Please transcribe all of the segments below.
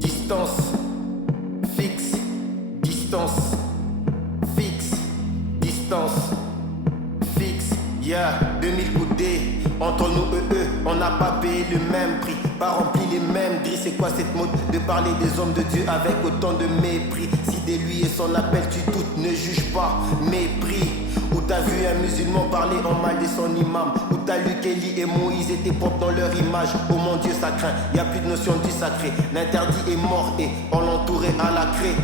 Distance, fixe, distance, fixe, distance, fixe. Yeah, 2000 goudés, entre nous on n'a pas payé le même prix, pas rempli les mêmes grilles. C'est quoi cette mode de parler des hommes de Dieu avec autant de mépris? Si dès lui et son appel tu doutes, ne juge pas, mépris. Où t'as vu un musulman parler en mal de son imam? Où t'as lu qu'Élie et Moïse étaient propres dans leur image? Oh mon Dieu, ça craint, y a plus de notion du sacré. L'interdit est mort et on l'entourait à la craie.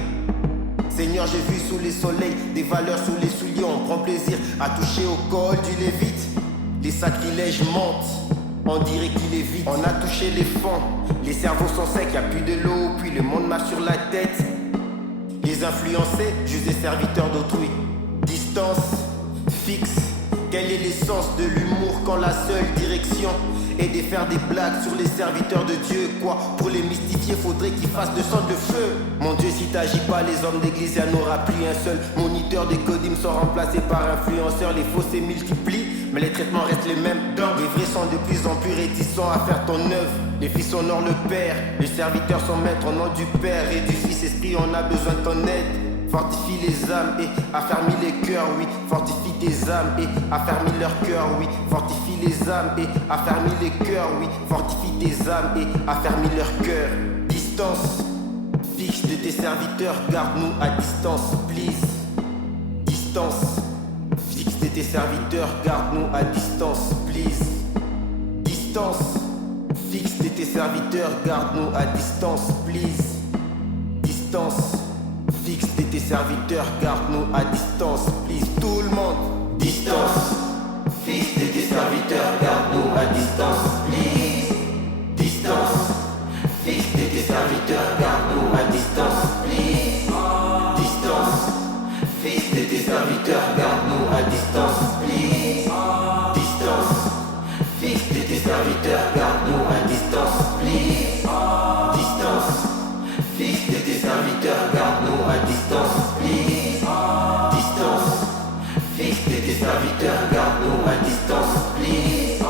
Seigneur, j'ai vu sous les soleils des valeurs sous les souliers. On prend plaisir à toucher au col du lévite. Les sacrilèges mentent, on dirait qu'il est vide. On a touché les fonds, les cerveaux sont secs, y a plus de l'eau, puis le monde marche sur la tête. Les influencés, juste des serviteurs d'autrui. Distance, fixe, quelle est l'essence de l'humour quand la seule direction est de faire des blagues sur les serviteurs de Dieu? Quoi, pour les mystifier, faudrait qu'ils fassent de sang de feu. Mon Dieu, si t'agis pas, les hommes d'église, y'en aura plus un seul. Moniteur des codim sont remplacés par influenceurs. Les faux se multiplient, mais les traitements restent les mêmes. Les vrais sont de plus en plus réticents à faire ton œuvre. Les fils honorent le Père, les serviteurs sont maîtres au nom du Père et du Fils Esprit. On a besoin de ton aide. Fortifie les âmes et affermis les cœurs, oui. Fortifie tes âmes et affermis leurs cœurs, oui. Fortifie les âmes et affermis les cœurs, oui. Fortifie tes âmes et affermis leurs cœurs. Distance, fixe de tes serviteurs, garde-nous à distance, please. Distance, fixe de tes serviteurs, garde-nous à distance, please. Distance, fixe de tes serviteurs, garde-nous à distance, please. Distance, fixe de tes serviteurs, garde-nous à distance, please. Tout le monde. Distance, fixe de tes serviteurs, garde-nous à distance, please. Distance, fixe de tes serviteurs, garde-nous à distance, please. Distance, fixe de tes serviteurs, garde-nous à distance, please. Distance, fixe de tes serviteurs, garde-nous à distance, please. Distance, fixe de tes serviteurs, garde-nous à distance, please. Distance, fixe de tes serviteurs, garde-nous à distance, please.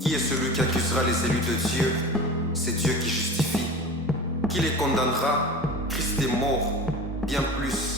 Qui est celui qui accusera les élus de Dieu? C'est Dieu qui justifie. Qui les condamnera? Christ est mort, bien plus.